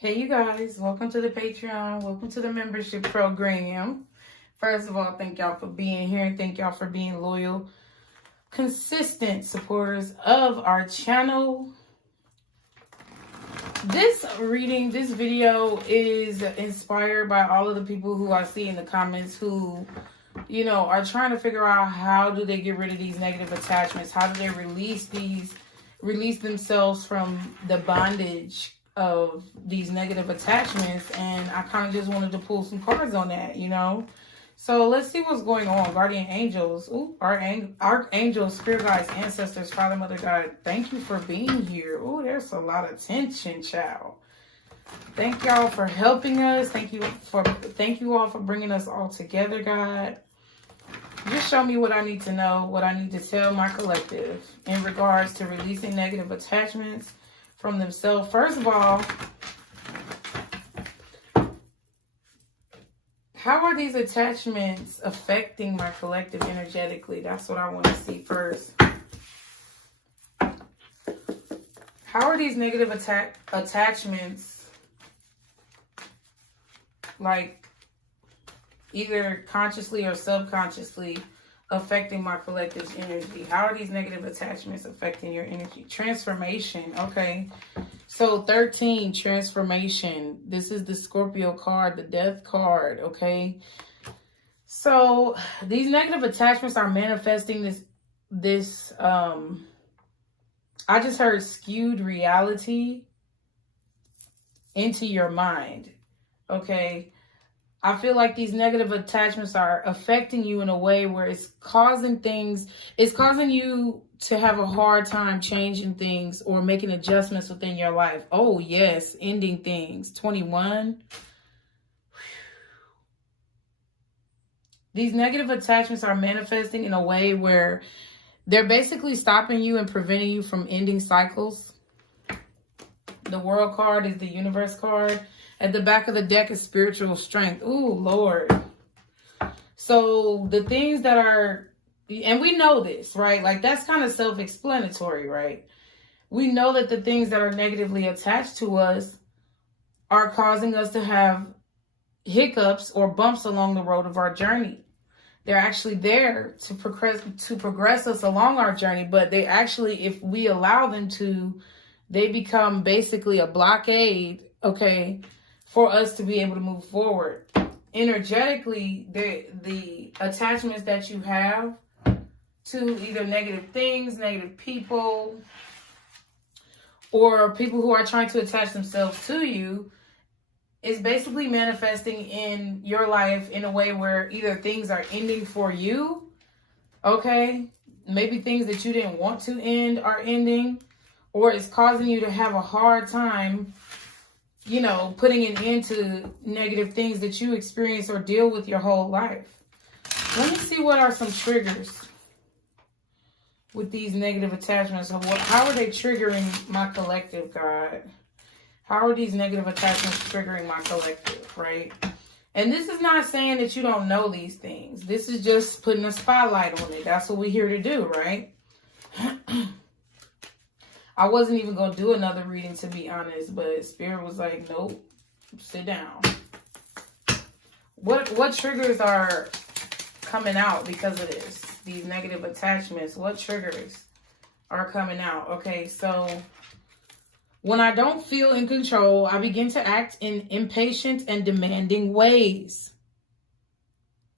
Hey you guys, welcome to the Patreon, welcome to the membership program. First of all, thank y'all for being here. Thank y'all for being loyal, consistent supporters of our channel. This video is inspired by all of the people who I see in the comments who, you know, are trying to figure out how do they get rid of these negative attachments? How do they release themselves from the bondage of these negative attachments? And I kind of just wanted to pull some cards on that, you know. So let's see what's going on. Guardian angels, archangels, spirit guides, ancestors, Father, Mother, God, thank you for being here. Oh, there's a lot of tension, child. Thank y'all for helping us. Thank you all for bringing us all together, God. Just show me what I need to know, what I need to tell my collective in regards to releasing negative attachments from themselves. First of all, how are these attachments affecting my collective energetically? That's what I want to see first. How are these negative attachments, like either consciously or subconsciously, affecting my collective's energy? How are these negative attachments affecting your energy? Transformation. Okay. So 13, transformation. This is the Scorpio card, the death card. Okay. So these negative attachments are manifesting this I just heard skewed reality into your mind. Okay. I feel like these negative attachments are affecting you in a way where it's causing you to have a hard time changing things or making adjustments within your life. Oh, yes, ending things. 21. These negative attachments are manifesting in a way where they're basically stopping you and preventing you from ending cycles. The World card is the universe card. At the back of the deck is spiritual strength. Ooh, Lord. So the things that are, and we know this, right? Like that's kind of self-explanatory, right? We know that the things that are negatively attached to us are causing us to have hiccups or bumps along the road of our journey. They're actually there to progress us along our journey, but they actually, if we allow them to, they become basically a blockade, okay, for us to be able to move forward. Energetically, the attachments that you have to either negative things, negative people, or people who are trying to attach themselves to you is basically manifesting in your life in a way where either things are ending for you, okay? Maybe things that you didn't want to end are ending, or it's causing you to have a hard time, you know, putting an end to negative things that you experience or deal with your whole life. Let me see what are some triggers with these negative attachments. How are they triggering my collective, God? How are these negative attachments triggering my collective, right? And this is not saying that you don't know these things. This is just putting a spotlight on it. That's what we're here to do, right? I wasn't even going to do another reading, to be honest, but Spirit was like, nope, sit down. What triggers are coming out because of this? These negative attachments, what triggers are coming out? Okay, so when I don't feel in control, I begin to act in impatient and demanding ways.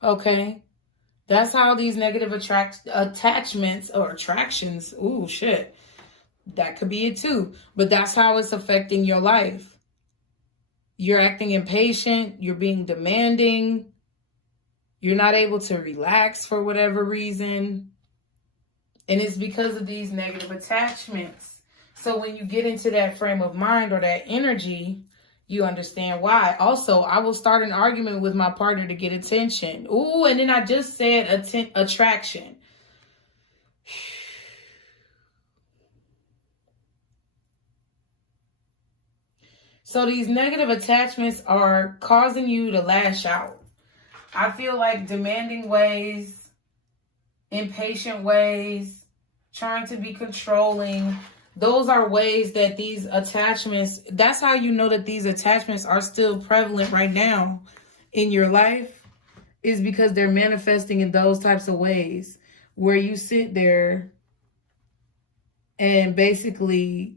Okay, that's how these negative attachments or attractions, ooh, shit. That could be it too. But that's how it's affecting your life. You're acting impatient. You're being demanding. You're not able to relax for whatever reason. And it's because of these negative attachments. So when you get into that frame of mind or that energy, you understand why. Also, I will start an argument with my partner to get attention. Ooh, and then I just said attraction. So these negative attachments are causing you to lash out. I feel like demanding ways, impatient ways, trying to be controlling, those are ways that these attachments, that's how you know that these attachments are still prevalent right now in your life, is because they're manifesting in those types of ways where you sit there and basically,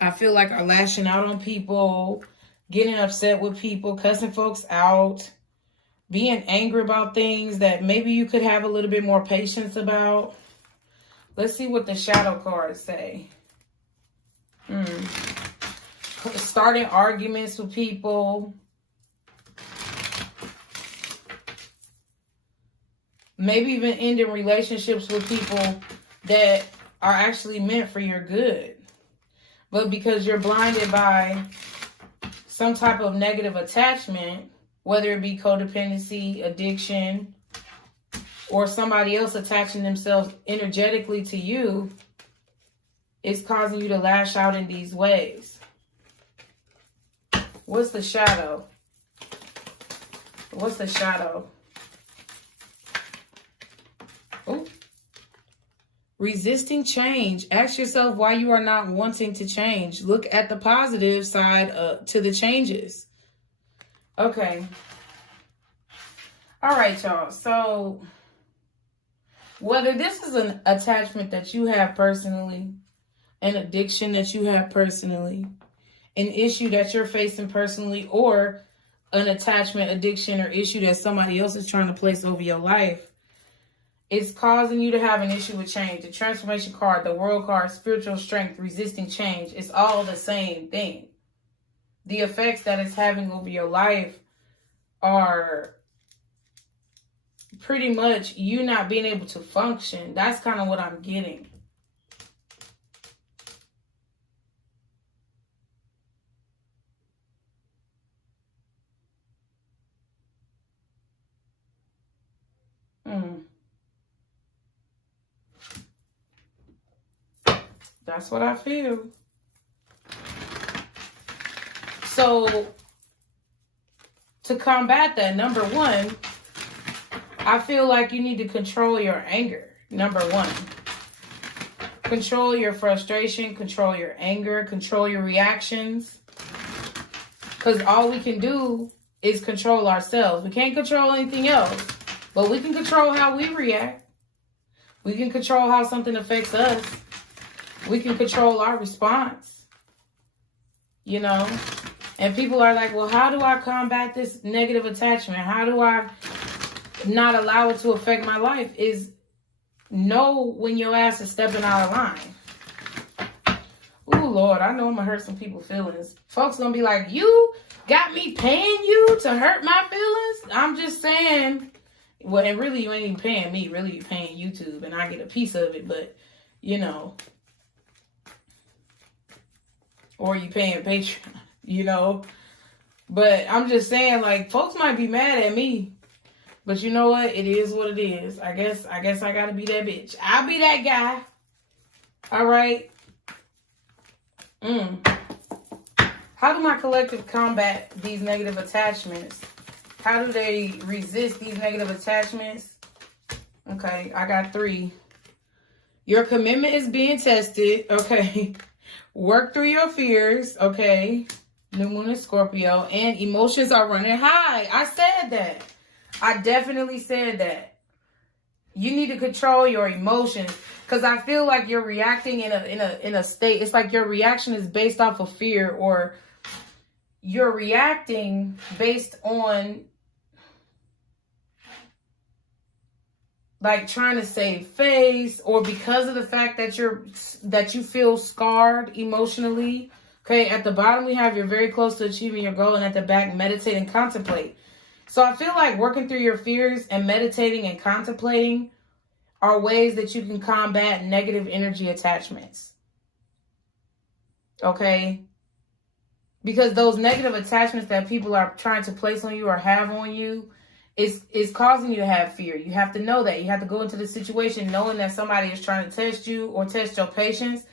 I feel like, are lashing out on people, getting upset with people, cussing folks out, being angry about things that maybe you could have a little bit more patience about. Let's see what the shadow cards say. Starting arguments with people. Maybe even ending relationships with people that are actually meant for your good. But because you're blinded by some type of negative attachment, whether it be codependency, addiction, or somebody else attaching themselves energetically to you, it's causing you to lash out in these ways. What's the shadow? What's the shadow? Oh. Resisting change. Ask yourself why you are not wanting to change. Look at the positive side to the changes. Okay. All right, y'all. So whether this is an attachment that you have personally, an addiction that you have personally, an issue that you're facing personally, or an attachment, addiction, or issue that somebody else is trying to place over your life, it's causing you to have an issue with change. The transformation card, the world card, spiritual strength, resisting change, it's all the same thing. The effects that it's having over your life are pretty much you not being able to function. That's kind of what I'm getting. That's what I feel. So to combat that, number one, I feel like you need to control your anger. Number one, control your frustration, control your anger, control your reactions. Because all we can do is control ourselves. We can't control anything else, but we can control how we react. We can control how something affects us. We can control our response, you know? And people are like, well, how do I combat this negative attachment? How do I not allow it to affect my life? Is know when your ass is stepping out of line. Ooh, Lord, I know I'm going to hurt some people's feelings. Folks going to be like, you got me paying you to hurt my feelings? I'm just saying. Well, and really, you ain't even paying me. Really, you're paying YouTube, and I get a piece of it. But, you know. Or you paying Patreon, you know. But I'm just saying, like, folks might be mad at me. But you know what? It is what it is. I guess I gotta be that bitch. I'll be that guy. All right. How do my collective combat these negative attachments? How do they resist these negative attachments? Okay, I got 3. Your commitment is being tested. Okay. Work through your fears, okay? New moon in Scorpio. And emotions are running high. I said that. I definitely said that. You need to control your emotions. Because I feel like you're reacting in a state. It's like your reaction is based off of fear. Or you're reacting based on like trying to save face, or because of the fact that you feel scarred emotionally. Okay, at the bottom we have you're very close to achieving your goal, and at the back, meditate and contemplate. So I feel like working through your fears and meditating and contemplating are ways that you can combat negative energy attachments. Okay? Because those negative attachments that people are trying to place on you or have on you, is causing you to have fear. You have to know that. You have to go into the situation knowing that somebody is trying to test you or test your patience,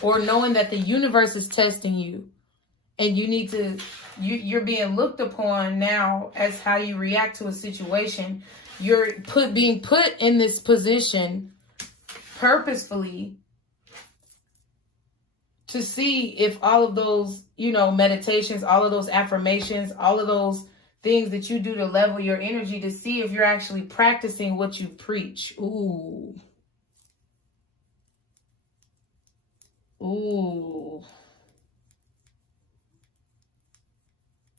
or knowing that the universe is testing you. And you need to, you're being looked upon now as how you react to a situation. You're being put in this position purposefully to see if all of those, you know, meditations, all of those affirmations, all of those things that you do to level your energy, to see if you're actually practicing what you preach. Ooh. Ooh.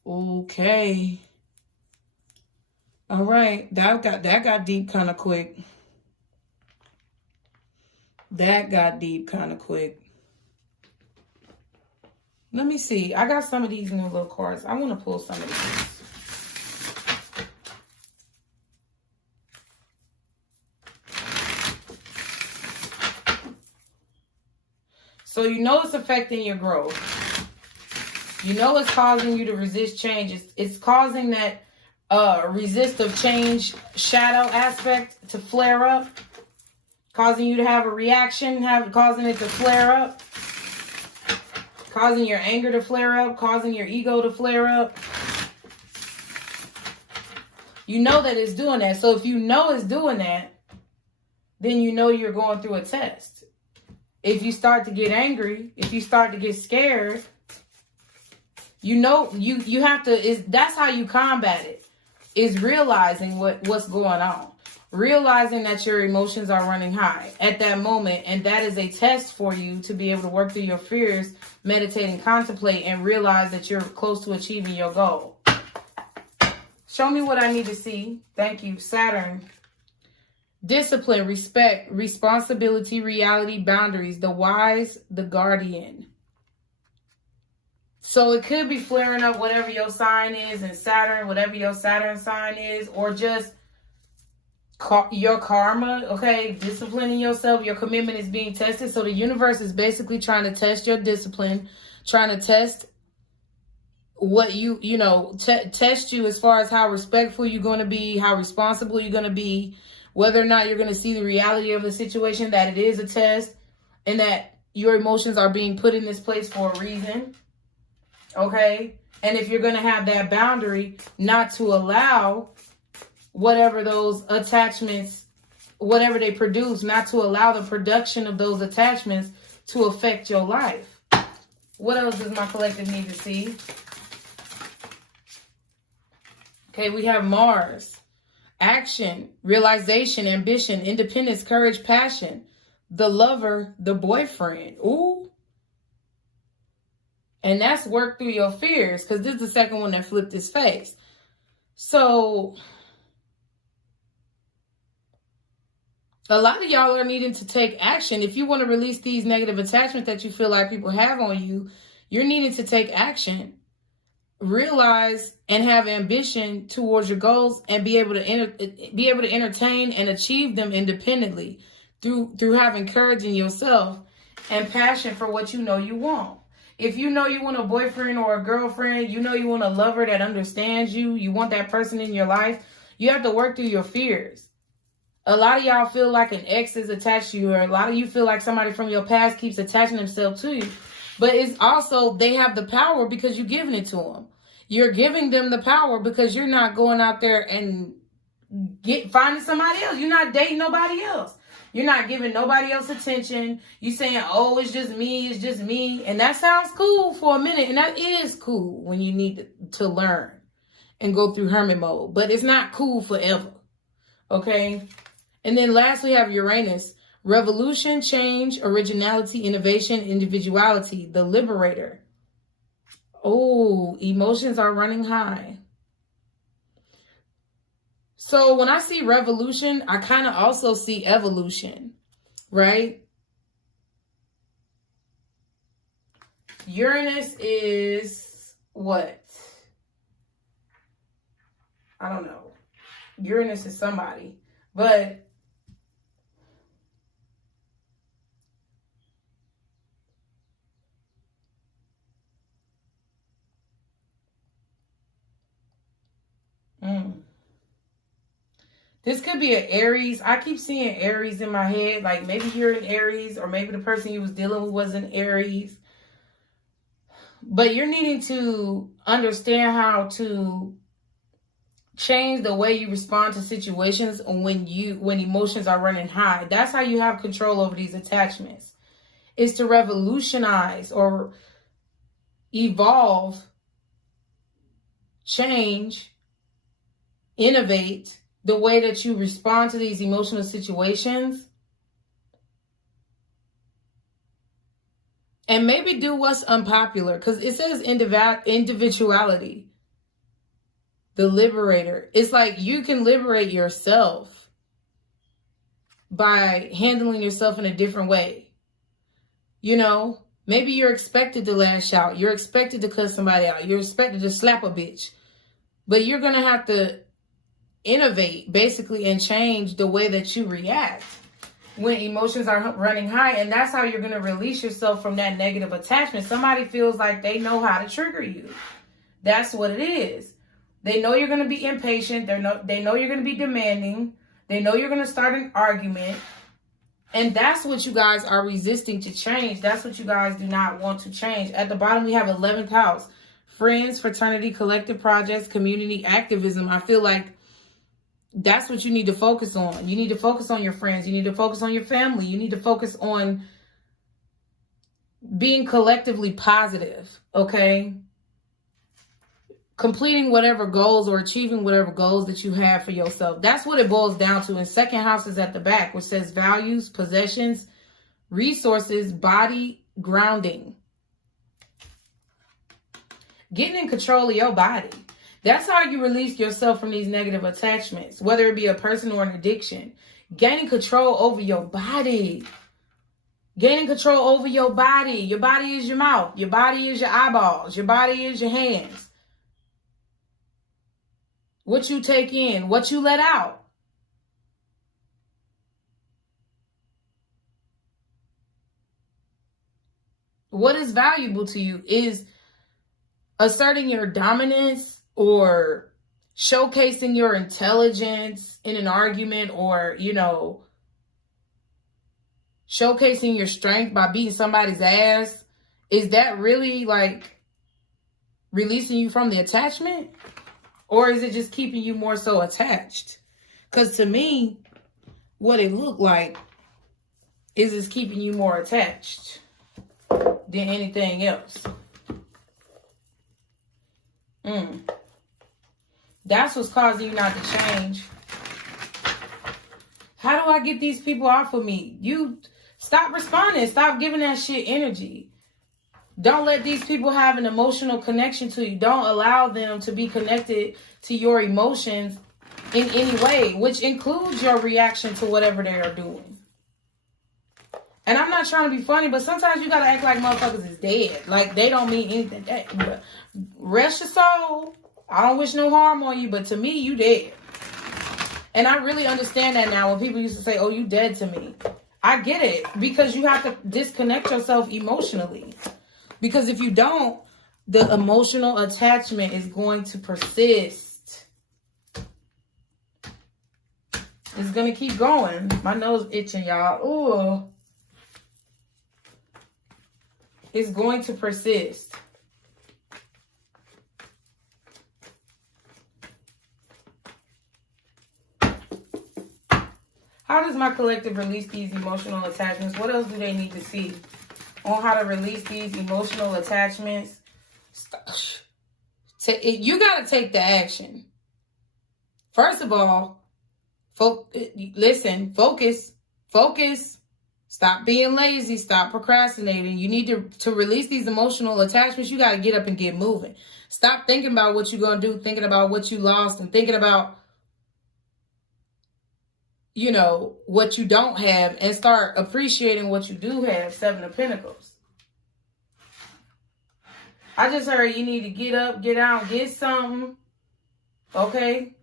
Okay. All right. That got deep kind of quick. That got deep kind of quick. Let me see. I got some of these new little cards. I want to pull some of these. So you know it's affecting your growth. You know it's causing you to resist change. It's causing that resistive change shadow aspect to flare up. Causing you to have a reaction, causing it to flare up. Causing your anger to flare up. Causing your ego to flare up. You know that it's doing that. So if you know it's doing that, then you know you're going through a test. If you start to get angry, if you start to get scared, you know you have to, that's how you combat it, is realizing what's going on. Realizing that your emotions are running high at that moment. And that is a test for you to be able to work through your fears, meditate and contemplate, and realize that you're close to achieving your goal. Show me what I need to see. Thank you, Saturn. Discipline, respect, responsibility, reality, boundaries, the wise, the guardian. So it could be flaring up whatever your sign is in Saturn, whatever your Saturn sign is, or just your karma, okay? Disciplining yourself, your commitment is being tested. So the universe is basically trying to test your discipline, trying to test what test you as far as how respectful you're going to be, how responsible you're going to be, whether or not you're going to see the reality of the situation, that it is a test, and that your emotions are being put in this place for a reason, okay? And if you're going to have that boundary not to allow whatever those attachments, whatever they produce, not to allow the production of those attachments to affect your life. What else does my collective need to see? Okay, we have Mars. Action, realization, ambition, independence, courage, passion. The lover, the boyfriend. Ooh. And that's work through your fears, because this is the second one that flipped his face. So a lot of y'all are needing to take action. If you want to release these negative attachments that you feel like people have on you, you're needing to take action. Realize and have ambition towards your goals, and be able to entertain and achieve them independently through having courage in yourself and passion for what you know you want. If you know you want a boyfriend or a girlfriend, you know you want a lover that understands you, you want that person in your life, you have to work through your fears. A lot of y'all feel like an ex is attached to you, or a lot of you feel like somebody from your past keeps attaching themselves to you. But it's also, they have the power because you're giving it to them. You're giving them the power because you're not going out there and finding somebody else. You're not dating nobody else. You're not giving nobody else attention. You saying, oh, it's just me, it's just me. And that sounds cool for a minute. And that is cool when you need to learn and go through hermit mode. But it's not cool forever. Okay? And then lastly, we have Uranus. Revolution, change, originality, innovation, individuality. The liberator. Oh, emotions are running high. So when I see revolution, I kind of also see evolution, right? Uranus is what? I don't know. Uranus is somebody, but this could be an Aries. I keep seeing Aries in my head. Like maybe you're an Aries, or maybe the person you was dealing with was an Aries. But you're needing to understand how to change the way you respond to situations when emotions are running high. That's how you have control over these attachments. is to revolutionize or evolve, change, innovate the way that you respond to these emotional situations. And maybe do what's unpopular, because it says individuality. The liberator. It's like you can liberate yourself by handling yourself in a different way. You know, maybe you're expected to lash out. You're expected to cuss somebody out. You're expected to slap a bitch. But you're going to have to innovate, basically, and change the way that you react when emotions are running high. And that's how you're going to release yourself from that negative attachment. Somebody feels like they know how to trigger you. That's what it is. They know you're going to be impatient. They know you're going to be demanding. They know you're going to start an argument. And that's what you guys are resisting to change. That's what you guys do not want to change. At the bottom, we have 11th house. Friends, fraternity, collective projects, community activism. I feel like that's what you need to focus on. You need to focus on your friends. You need to focus on your family. You need to focus on being collectively positive, okay? Completing whatever goals or achieving whatever goals that you have for yourself. That's what it boils down to. And second house is at the back, which says values, possessions, resources, body, grounding. Getting in control of your body. That's how you release yourself from these negative attachments, whether it be a person or an addiction. Gaining control over your body. Gaining control over your body. Your body is your mouth. Your body is your eyeballs. Your body is your hands. What you take in, what you let out. What is valuable to you is asserting your dominance or showcasing your intelligence in an argument, or, you know, showcasing your strength by beating somebody's ass. Is that really like releasing you from the attachment? Or is it just keeping you more so attached? Because to me, what it looked like is it's keeping you more attached than anything else. That's what's causing you not to change. How do I get these people off of me? You stop responding. Stop giving that shit energy. Don't let these people have an emotional connection to you. Don't allow them to be connected to your emotions in any way, which includes your reaction to whatever they are doing. And I'm not trying to be funny, but sometimes you got to act like motherfuckers is dead. Like they don't mean anything. But rest your soul. I don't wish no harm on you, but to me, you dead. And I really understand that now when people used to say, oh, you dead to me. I get it, because you have to disconnect yourself emotionally. Because if you don't, the emotional attachment is going to persist. It's going to keep going. My nose itching, y'all. Ooh. It's going to persist. How does my collective release these emotional attachments? What else do they need to see on how to release these emotional attachments? You got to take the action. First of all, listen, focus. Stop being lazy. Stop procrastinating. You need to release these emotional attachments. You got to get up and get moving. Stop thinking about what you're going to do, thinking about what you lost, and thinking about, you know, what you don't have, and start appreciating what you do have. 7 of Pentacles. I just heard you need to get up, get out, get something. Okay?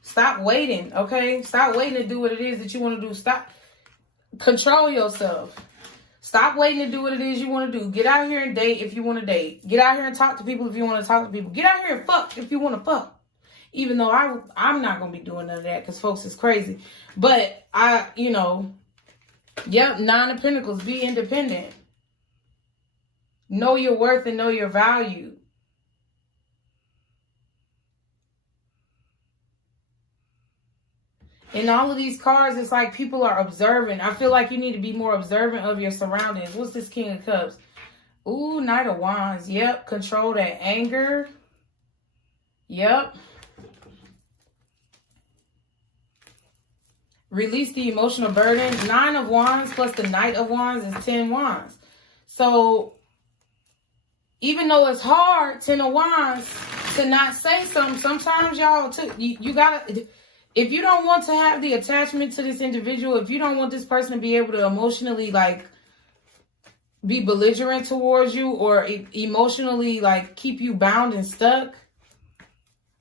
Stop waiting, okay? Stop waiting to do what it is that you want to do. Stop. Control yourself. Stop waiting to do what it is you want to do. Get out here and date if you want to date. Get out here and talk to people if you want to talk to people. Get out here and fuck if you want to fuck. Even though I'm not going to be doing none of that because folks is crazy. But you know, yep, 9 of Pentacles. Be independent. Know your worth and know your value. In all of these cards, it's like people are observant. I feel like you need to be more observant of your surroundings. What's this King of Cups? Ooh, Knight of Wands. Yep. Control that anger. Yep. Release the emotional burden. 9 of Wands plus the Knight of Wands is 10 Wands. So, even though it's hard, 10 of Wands, to not say something, sometimes y'all, you gotta, if you don't want to have the attachment to this individual, if you don't want this person to be able to emotionally, like, be belligerent towards you or emotionally, like, keep you bound and stuck,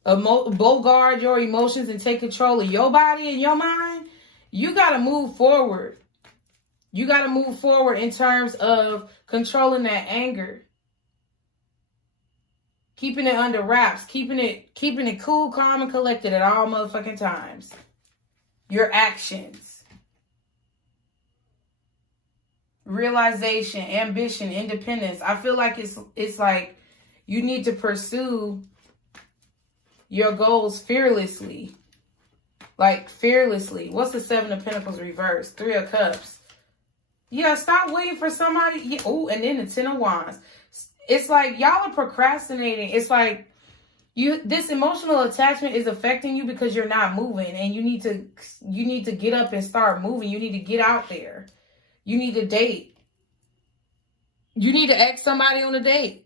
bogard your emotions and take control of your body and your mind, you got to move forward. You got to move forward in terms of controlling that anger. Keeping it under wraps. Keeping it cool, calm, and collected at all motherfucking times. Your actions. Realization, ambition, independence. I feel like it's like you need to pursue your goals fearlessly. Like, fearlessly. What's the 7 of Pentacles reverse? 3 of Cups. Yeah, stop waiting for somebody. Yeah. Oh, and then the 10 of Wands. It's like y'all are procrastinating. It's like this emotional attachment is affecting you because you're not moving, and you need to get up and start moving. You need to get out there. You need to date. You need to ask somebody on a date.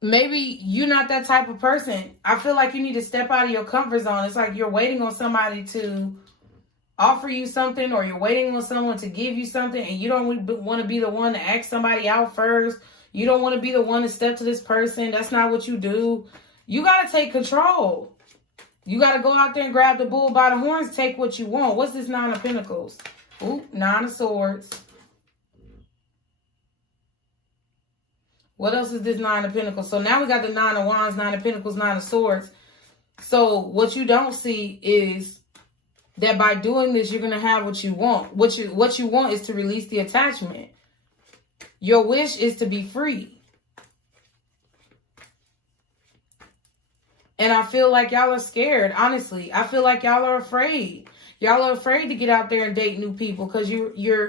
Maybe you're not that type of person. I feel like you need to step out of your comfort zone. It's like you're waiting on somebody to offer you something, or you're waiting on someone to give you something, and you don't want to be the one to ask somebody out first. You don't want to be the one to step to this person. That's not what you do. You got to take control. You got to go out there and grab the bull by the horns. Take what you want. What's this 9 of Pentacles? Ooh, 9 of Swords. What else is this 9 of Pentacles? So now we got the 9 of Wands, 9 of Pentacles, 9 of Swords. So what you don't see is that by doing this, you're going to have what you want. What you want is to release the attachment. Your wish is to be free. And I feel like y'all are scared, honestly. I feel like y'all are afraid. Y'all are afraid to get out there and date new people because you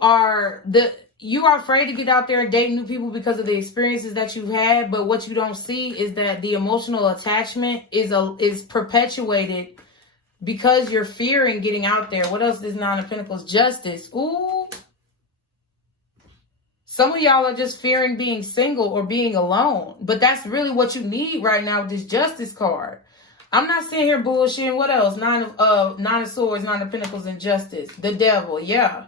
are afraid to get out there and date new people because of the experiences that you've had. But what you don't see is that the emotional attachment is perpetuated because you're fearing getting out there. What else is 9 of Pentacles? Justice. Ooh. Some of y'all are just fearing being single or being alone. But that's really what you need right now with this Justice card. I'm not sitting here bullshitting. What else? 9 of Swords, 9 of Pentacles, and Justice. The Devil. Yeah.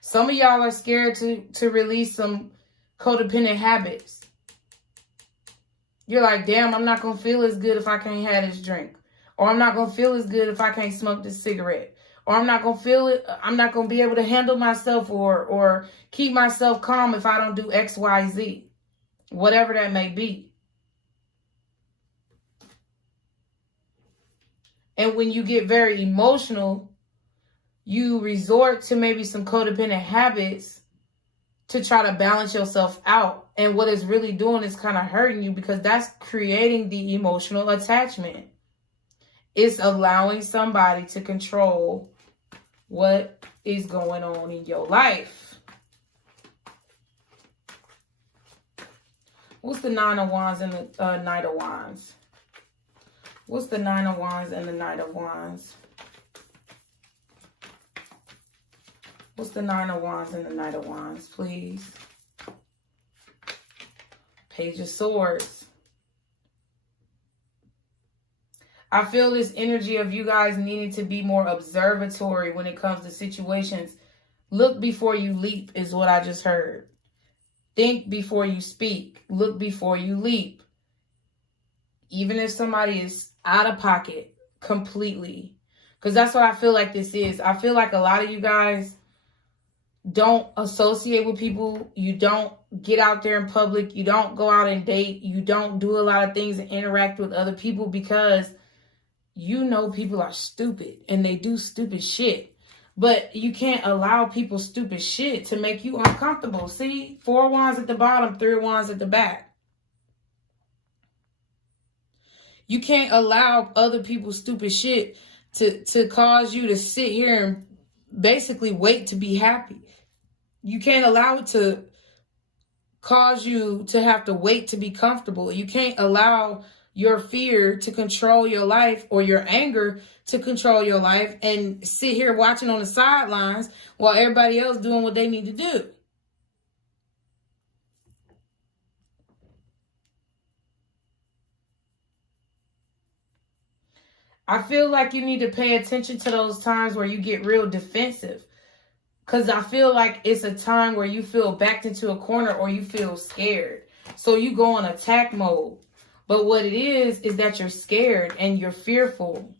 Some of y'all are scared to release some codependent habits. You're like, damn, I'm not going to feel as good if I can't have this drink. Or I'm not going to feel as good if I can't smoke this cigarette. Or I'm not going to feel it. I'm not going to be able to handle myself or keep myself calm if I don't do X, Y, Z. Whatever that may be. And when you get very emotional, you resort to maybe some codependent habits to try to balance yourself out. And what it's really doing is kind of hurting you because that's creating the emotional attachment. It's allowing somebody to control what is going on in your life. What's the 9 of Wands and the Knight of Wands? What's the 9 of Wands and the Knight of Wands? What's the 9 of Wands and the Knight of Wands, please? Page of Swords. I feel this energy of you guys needing to be more observatory when it comes to situations. Look before you leap is what I just heard. Think before you speak. Look before you leap. Even if somebody is out of pocket completely. Because that's what I feel like this is. I feel like a lot of you guys don't associate with people. You don't get out there in public. You don't go out and date. You don't do a lot of things and interact with other people because you know people are stupid and they do stupid shit. But you can't allow people's stupid shit to make you uncomfortable. See? 4 wands at the bottom, 3 wands at the back. You can't allow other people's stupid shit to cause you to sit here and basically wait to be happy. You can't allow it to cause you to have to wait to be comfortable. You can't allow your fear to control your life, or your anger to control your life, and sit here watching on the sidelines while everybody else doing what they need to do. I feel like you need to pay attention to those times where you get real defensive. Because I feel like it's a time where you feel backed into a corner, or you feel scared. So you go on attack mode. But what it is that you're scared and you're fearful.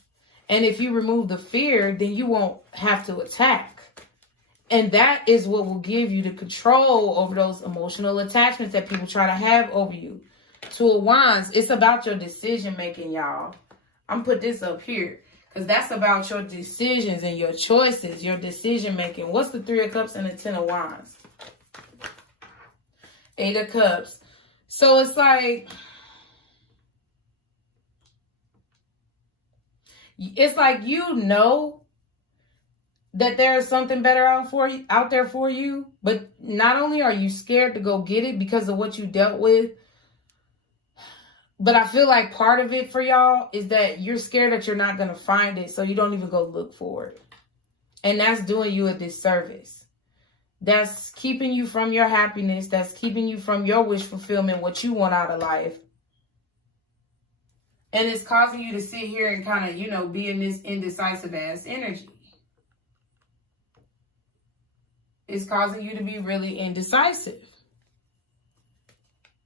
And if you remove the fear, then you won't have to attack. And that is what will give you the control over those emotional attachments that people try to have over you. Two of Wands, it's about your decision making, y'all. I'm put this up here because that's about your decisions and your choices, your decision making. What's the 3 of Cups and the 10 of Wands? 8 of Cups. So it's like, you know that there is something better out there for you, but not only are you scared to go get it because of what you dealt with, but I feel like part of it for y'all is that you're scared that you're not going to find it, so you don't even go look for it. And that's doing you a disservice. That's keeping you from your happiness. That's keeping you from your wish fulfillment, what you want out of life. And it's causing you to sit here and kind of, you know, be in this indecisive ass energy. It's causing you to be really indecisive.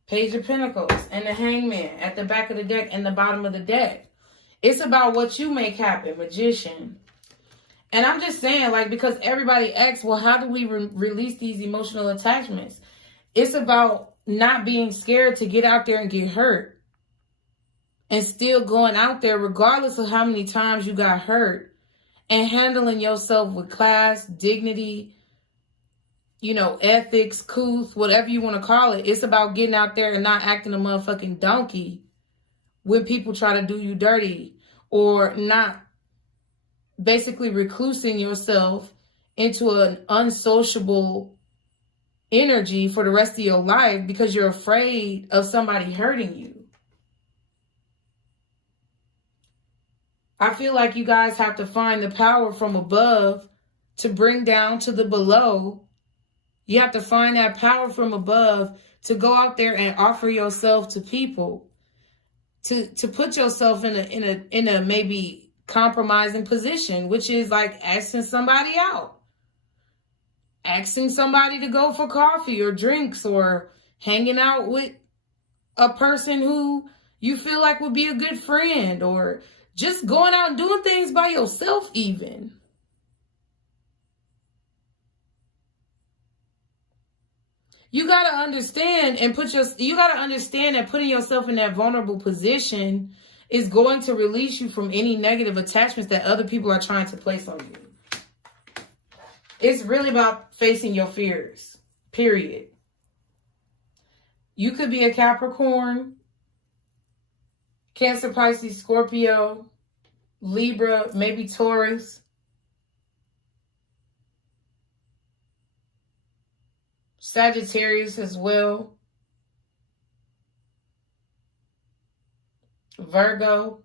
Page of Pentacles and the Hangman at the back of the deck and the bottom of the deck. It's about what you make happen, Magician. And I'm just saying, like, because everybody asks, well, how do we release these emotional attachments? It's about not being scared to get out there and get hurt. And still going out there regardless of how many times you got hurt. And handling yourself with class, dignity, you know, ethics, couth, whatever you want to call it. It's about getting out there and not acting a motherfucking donkey when people try to do you dirty, or not basically reclusing yourself into an unsociable energy for the rest of your life because you're afraid of somebody hurting you. I feel like you guys have to find the power from above to bring down to the below. You have to find that power from above to go out there and offer yourself to people, to put yourself in a maybe compromising position, which is like asking somebody out, asking somebody to go for coffee or drinks, or hanging out with a person who you feel like would be a good friend, or just going out and doing things by yourself even. You got to understand and you got to understand that putting yourself in that vulnerable position is going to release you from any negative attachments that other people are trying to place on you. It's really about facing your fears, period. You could be a Capricorn, Cancer, Pisces, Scorpio, Libra, maybe Taurus, Sagittarius as well, Virgo.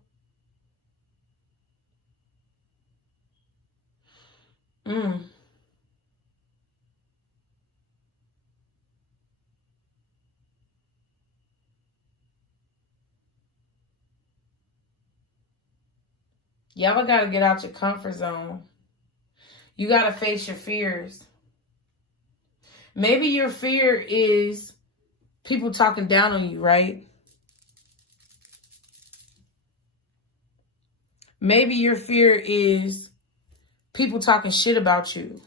Y'all got to get out your comfort zone. You got to face your fears. Maybe your fear is people talking down on you, right? Maybe your fear is people talking shit about you.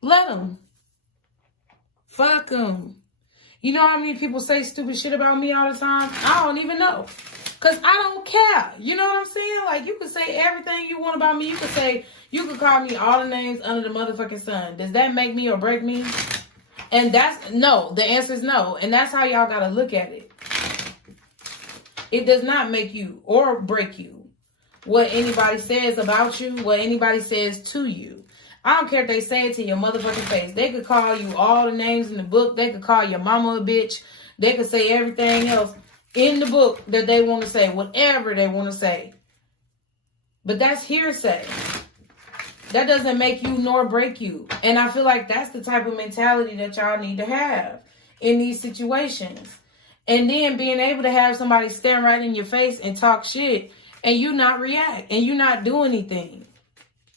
Let them. Fuck them. You know how many people say stupid shit about me all the time? I don't even know. Because I don't care. You know what I'm saying? Like, you can say everything you want about me. You could call me all the names under the motherfucking sun. Does that make me or break me? And that's no. The answer is no. And that's how y'all got to look at it. It does not make you or break you. What anybody says about you, what anybody says to you. I don't care if they say it to your motherfucking face. They could call you all the names in the book. They could call your mama a bitch. They could say everything else in the book that they want to say, whatever they want to say. But that's hearsay. That doesn't make you nor break you. And I feel like that's the type of mentality that y'all need to have in these situations. And then being able to have somebody stand right in your face and talk shit and you not react and you not do anything.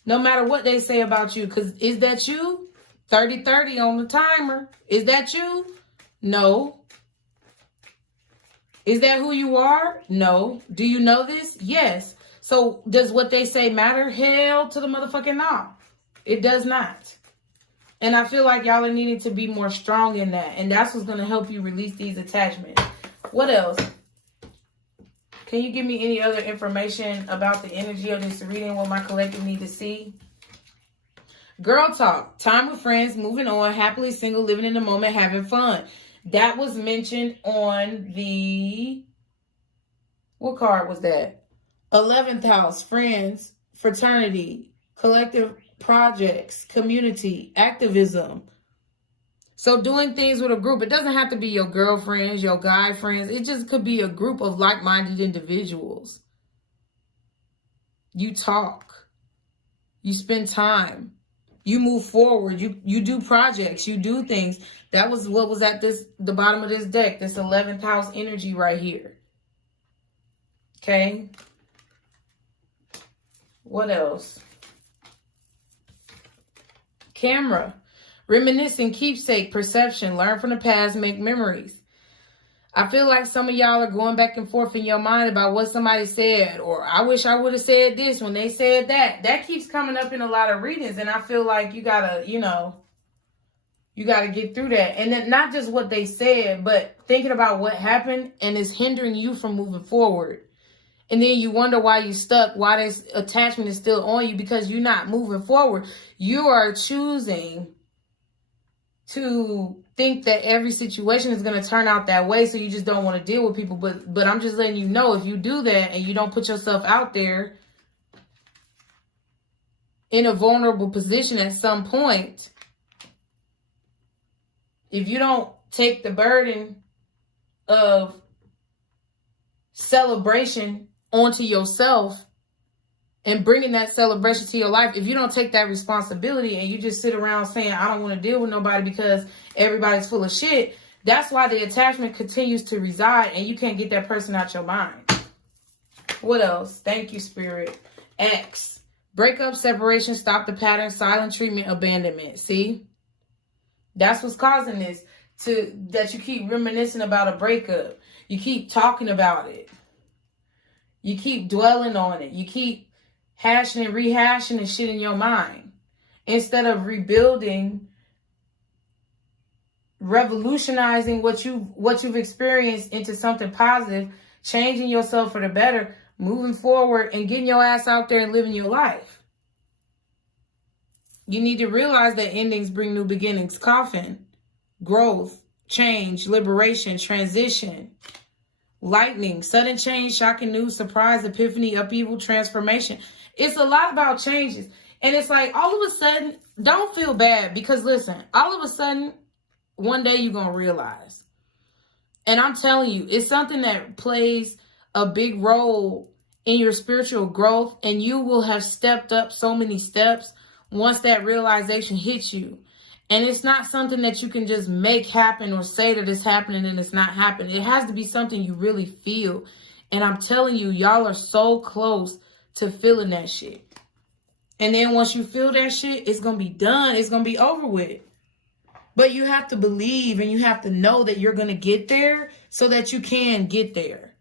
No matter what they say about you. Because is that you? 30-30 on the timer. Is that you? No. Is that who you are? No. Do you know this? Yes. So does what they say matter? Hell to the motherfucking no. It does not. And I feel like y'all are needing to be more strong in that. And that's what's going to help you release these attachments. What else? Can you give me any other information about the energy of this reading? What my collective need to see? Girl talk. Time with friends. Moving on. Happily single. Living in the moment. Having fun. That was mentioned on the... What card was that? 11th house. Friends. Fraternity. Collective projects. Community. Activism. So doing things with a group, it doesn't have to be your girlfriends, your guy friends. It just could be a group of like-minded individuals. You talk. You spend time. You move forward. You do projects. You do things. That was what was at the bottom of this deck. This 11th house energy right here. Okay. What else? Camera. Reminiscing, keepsake, perception, learn from the past, make memories. I feel like some of y'all are going back and forth in your mind about what somebody said, or I wish I would have said this when they said that. That keeps coming up in a lot of readings, and I feel like you gotta, you gotta get through that. And then not just what they said, but thinking about what happened and is hindering you from moving forward. And then you wonder why you're stuck, why this attachment is still on you, because you're not moving forward. You are choosing to think that every situation is going to turn out that way, so you just don't want to deal with people. But I'm just letting you know, if you do that and you don't put yourself out there in a vulnerable position at some point, if you don't take the burden of celebration onto yourself and bringing that celebration to your life, if you don't take that responsibility and you just sit around saying, I don't want to deal with nobody because everybody's full of shit, that's why the attachment continues to reside and you can't get that person out your mind. What else? Thank you, Spirit. X. Breakup, separation, stop the pattern, silent treatment, abandonment. See? That's what's causing this. That you keep reminiscing about a breakup. You keep talking about it. You keep dwelling on it. You keep hashing and rehashing and shit in your mind instead of rebuilding, revolutionizing what you've experienced into something positive, changing yourself for the better, moving forward and getting your ass out there and living your life. You need to realize that endings bring new beginnings. Coffin, growth, change, liberation, transition, lightning, sudden change, shocking news, surprise, epiphany, upheaval, transformation. It's a lot about changes. And it's like all of a sudden, don't feel bad, because listen, all of a sudden, one day you're going to realize. And I'm telling you, it's something that plays a big role in your spiritual growth, and you will have stepped up so many steps once that realization hits you. And it's not something that you can just make happen or say that it's happening and it's not happening. It has to be something you really feel. And I'm telling you, y'all are so close to feeling that shit. And then once you feel that shit, it's going to be done. It's going to be over with. But you have to believe and you have to know that you're going to get there so that you can get there.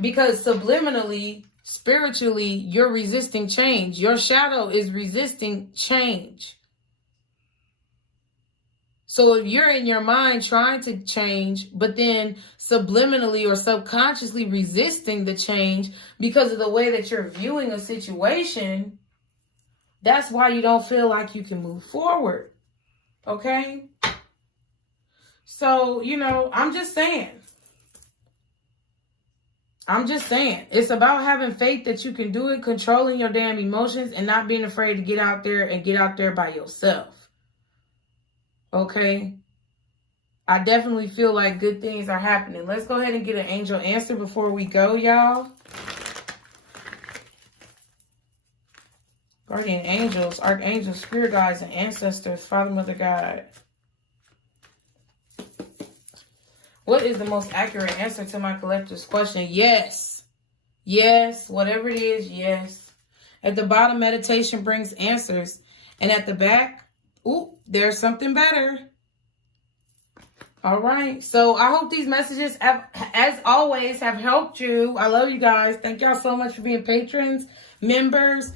Because subliminally, spiritually, you're resisting change. Your shadow is resisting change. So if you're in your mind trying to change, but then subliminally or subconsciously resisting the change because of the way that you're viewing a situation, that's why you don't feel like you can move forward. Okay? So, I'm just saying. I'm just saying, it's about having faith that you can do it, controlling your damn emotions, and not being afraid to get out there and get out there by yourself. Okay? I definitely feel like good things are happening. Let's go ahead and get an angel answer before we go, y'all. Guardian angels, archangels, spirit guides, and ancestors, Father, Mother, God. What is the most accurate answer to my collective's question? Yes. Yes. Whatever it is, yes. At the bottom, meditation brings answers. And at the back, ooh, there's something better. All right. So I hope these messages, as always, have helped you. I love you guys. Thank y'all so much for being patrons, members.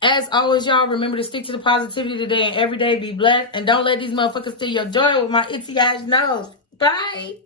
As always, y'all, remember to stick to the positivity today and every day. Be blessed. And don't let these motherfuckers steal your joy with my itchy ass nose. Bye.